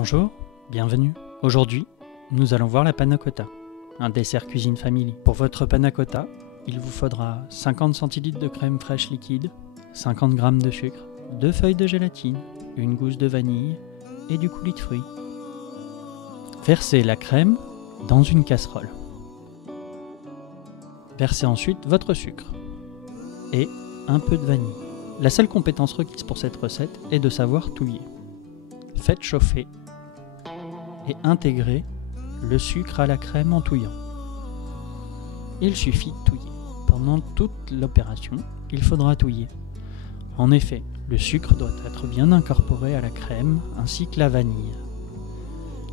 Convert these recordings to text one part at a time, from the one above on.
Bonjour, bienvenue. Aujourd'hui, nous allons voir la panna cotta, un dessert cuisine family. Pour votre panna cotta, il vous faudra 50 centilitres de crème fraîche liquide, 50 g de sucre, 2 feuilles de gélatine, une gousse de vanille et du coulis de fruits. Versez la crème dans une casserole. Versez ensuite votre sucre et un peu de vanille. La seule compétence requise pour cette recette est de savoir touiller. Faites chauffer et intégrez le sucre à la crème en touillant. Il suffit de touiller. Pendant toute l'opération, il faudra touiller. En effet, le sucre doit être bien incorporé à la crème ainsi que la vanille.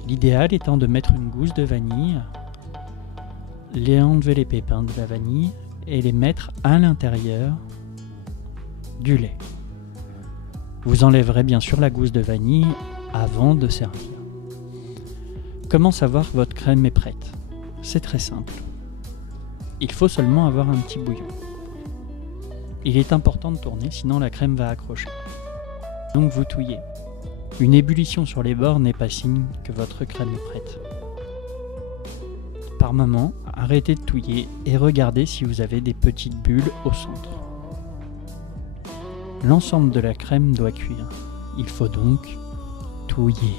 L'idéal étant de mettre une gousse de vanille, enlever les pépins de la vanille et les mettre à l'intérieur du lait. Vous enlèverez bien sûr la gousse de vanille avant de servir. Comment savoir que votre crème est prête? C'est très simple. Il faut seulement avoir un petit bouillon. Il est important de tourner, sinon la crème va accrocher. Donc vous touillez. Une ébullition sur les bords n'est pas signe que votre crème est prête. Par moment, arrêtez de touiller et regardez si vous avez des petites bulles au centre. L'ensemble de la crème doit cuire. Il faut donc touiller.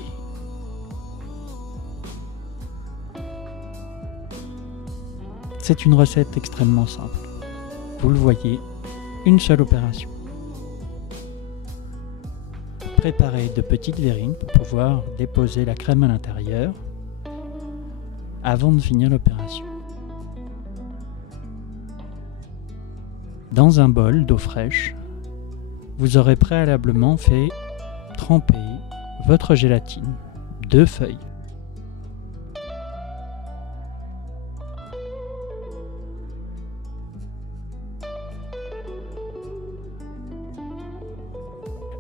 C'est une recette extrêmement simple. Vous le voyez, une seule opération. Préparez de petites verrines pour pouvoir déposer la crème à l'intérieur avant de finir l'opération. Dans un bol d'eau fraîche, vous aurez préalablement fait tremper votre gélatine, 2 feuilles.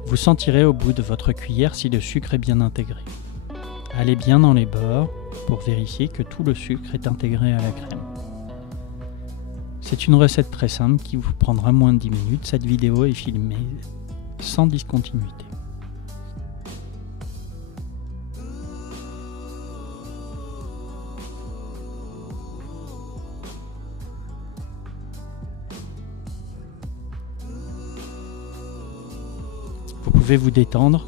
Vous sentirez au bout de votre cuillère si le sucre est bien intégré. Allez bien dans les bords pour vérifier que tout le sucre est intégré à la crème. C'est une recette très simple qui vous prendra moins de 10 minutes. Cette vidéo est filmée sans discontinuité. Vous pouvez vous détendre,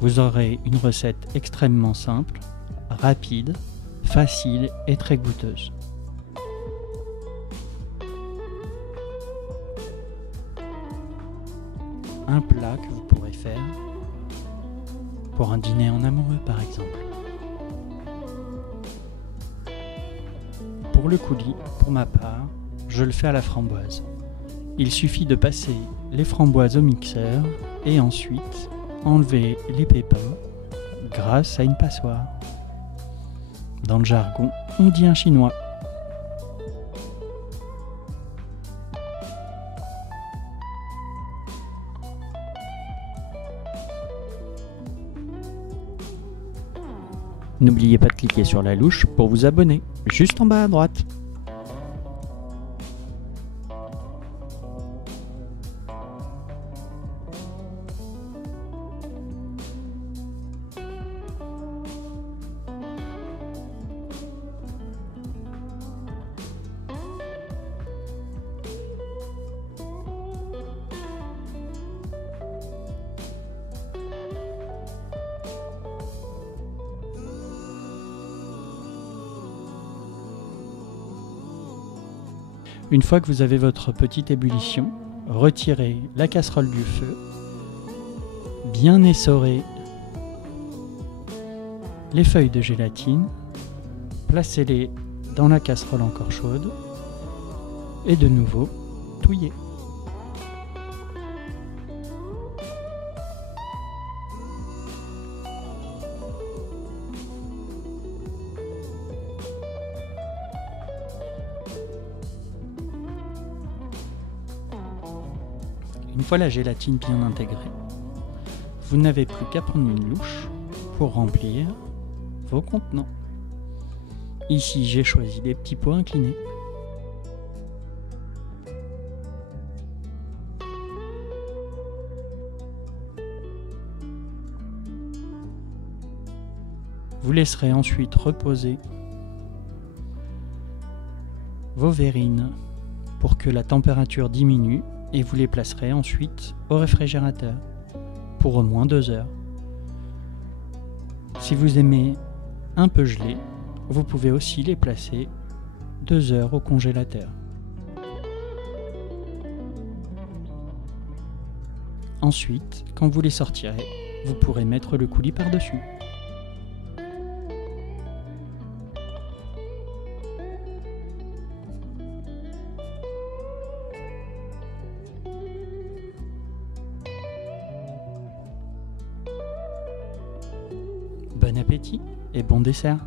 vous aurez une recette extrêmement simple, rapide, facile et très goûteuse. Un plat que vous pourrez faire pour un dîner en amoureux par exemple. Pour le coulis, pour ma part, je le fais à la framboise. Il suffit de passer les framboises au mixeur et ensuite enlever les pépins grâce à une passoire. Dans le jargon, on dit un chinois. N'oubliez pas de cliquer sur la louche pour vous abonner, juste en bas à droite. Une fois que vous avez votre petite ébullition, retirez la casserole du feu, bien essorez les feuilles de gélatine, placez-les dans la casserole encore chaude et de nouveau touillez. Une fois la gélatine bien intégrée, vous n'avez plus qu'à prendre une louche pour remplir vos contenants. Ici, j'ai choisi des petits pots inclinés. Vous laisserez ensuite reposer vos verrines pour que la température diminue et vous les placerez ensuite au réfrigérateur pour au moins 2 heures. Si vous aimez un peu gelé, vous pouvez aussi les placer 2 heures au congélateur. Ensuite, quand vous les sortirez, vous pourrez mettre le coulis par-dessus. Bon appétit et bon dessert!